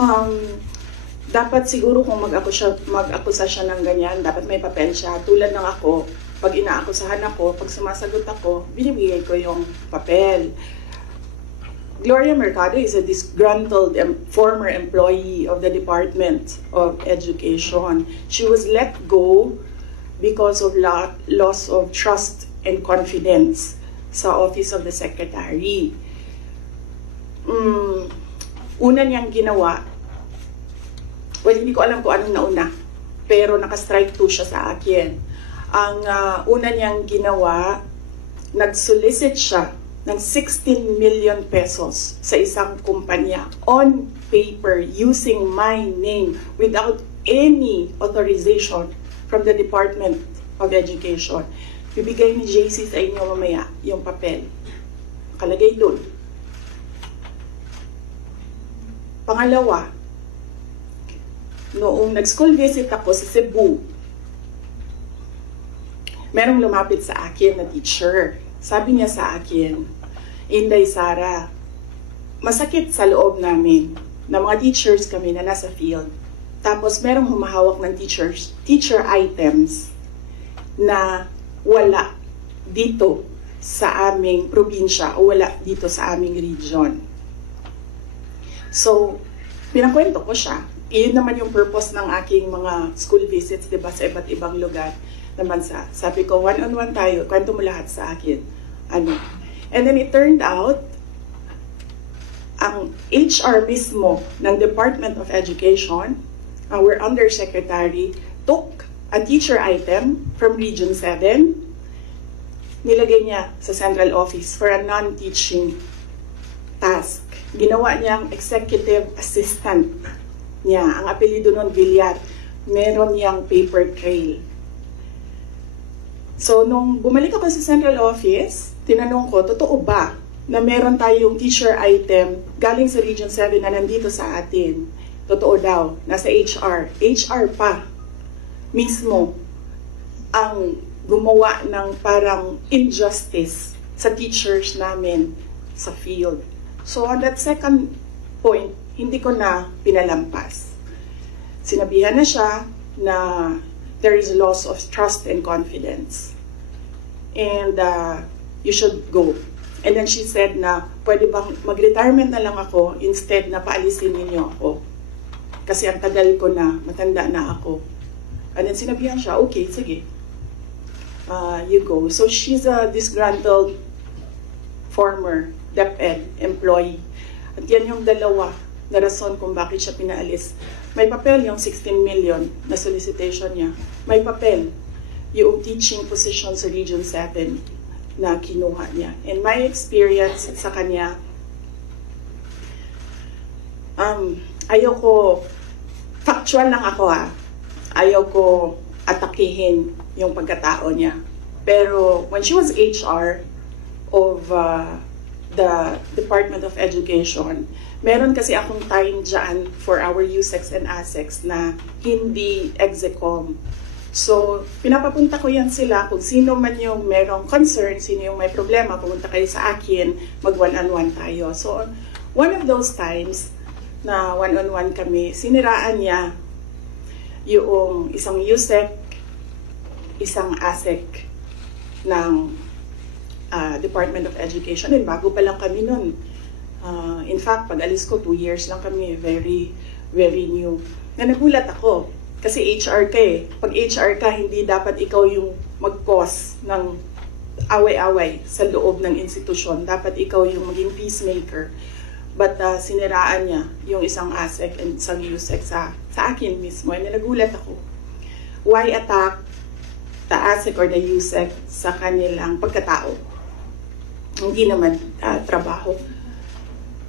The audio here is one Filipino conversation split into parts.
Um, Dapat siguro kung mag-akusa siya ng ganyan, dapat may papel siya. Tulad ng ako, pag inaakusahan ako, pag sumasagot ako, binibigay ko yung papel. Gloria Mercado is a disgruntled former employee of the Department of Education. She was let go because of loss of trust and confidence sa Office of the Secretary. Una niyang ginawa, well, hindi ko alam kung anong nauna, pero naka-strike 2 siya sa akin. Ang una niyang ginawa, nag-solicit siya ng 16 million pesos sa isang kumpanya on paper using my name without any authorization from the Department of Education. Bibigay ni JC sa inyo mamaya yung papel. Kalagay doon. Pangalawa, noong nag-school visit ako sa Cebu, merong lumapit sa akin na teacher. Sabi niya sa akin, Inday Sara, masakit sa loob namin na mga teachers kami na nasa field. Tapos merong humahawak ng teacher items na wala dito sa aming probinsya o wala dito sa aming region. So, pinakwento ko siya. Iyon naman yung purpose ng aking mga school visits, diba, sa iba't ibang lugar naman sa. Sabi ko, one-on-one tayo, kwento mo lahat sa akin. Ano? And then it turned out, ang HR mismo ng Department of Education, our undersecretary, took a teacher item from Region 7, nilagay niya sa central office for a non-teaching task. Ginawa niyang executive assistant niya. Ang apelido nun, Villar. Meron niyang paper trail. So, nung bumalik ako sa central office, tinanong ko, totoo ba na meron tayong teacher item galing sa Region 7 na nandito sa atin? Totoo daw, nasa HR. HR pa mismo ang gumawa ng parang injustice sa teachers namin sa field. So, on that second point, hindi ko na pinalampas. Sinabihan na siya na there is loss of trust and confidence. And you should go. And then she said na, pwede bang mag-retirement na lang ako instead na paalisin ninyo ako. Kasi ang tagal ko na, matanda na ako. And then sinabihan siya, okay, sige. You go. So she's a disgruntled former DepEd employee. At yan yung dalawa na rason kung bakit siya pinaalis. May papel yung 16 million na solicitation niya. May papel yung teaching position sa Region 7 na kinuha niya. And my experience sa kanya, ayoko, factual lang ako ayoko atakihin yung pagkatao niya. Pero when she was HR of the Department of Education, meron kasi akong time dyan for our USEX and ASEX na hindi execom. So, pinapapunta ko yan sila kung sino man yung merong concern, sino yung may problema, pumunta kayo sa akin, mag one-on-one tayo. So, one of those times na one-on-one kami, siniraan niya yung isang USEC, isang ASEC ng Department of Education. And bago pa lang kami nun. In fact, pag alis ko, 2 years lang kami, very, very new. Na nagulat ako. Kasi HR ka eh. Pag HR ka, hindi dapat ikaw yung mag-cause ng away-away sa loob ng institusyon. Dapat ikaw yung maging peacemaker. But siniraan niya yung isang ASEC and isang USEC sa akin mismo. And nagulat ako. Why attack the ASEC or the USEC sa kanilang pagkatao? Hindi naman trabaho.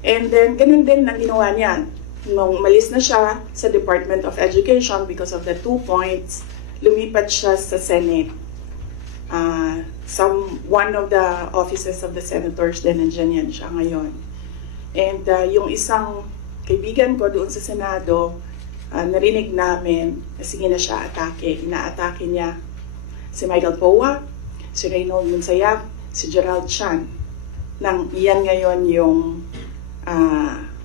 And then, ganun din ang ginawa niya. Nung malis na siya sa Department of Education because of the 2 points, lumipat siya sa Senate. One of the offices of the senators din, nandiyan yan siya ngayon. And yung isang kaibigan ko doon sa Senado, narinig namin na sige na siya atake. Inaatake niya si Michael Poa, si Reynold Munsayag, si Gerald Chan. Iyan ngayon yung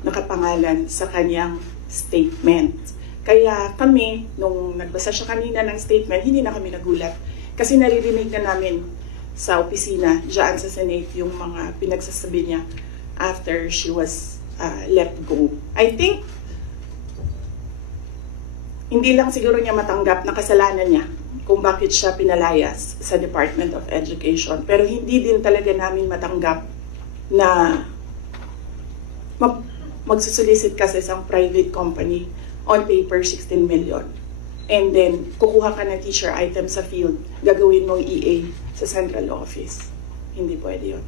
nakapangalan sa kanyang statement. Kaya kami, nung nagbasa siya kanina ng statement, hindi na kami nagulat. Kasi naririnig na namin sa opisina, dyan sa Senate, yung mga pinagsasabi niya after she was let go. I think, hindi lang siguro niya matanggap na kasalanan niya kung bakit siya pinalayas sa Department of Education. Pero hindi din talaga namin matanggap na magsusolicit ka sa isang private company on paper 16 million. And then, kukuha ka ng teacher item sa field, gagawin mong EA sa central office. Hindi pwede yun.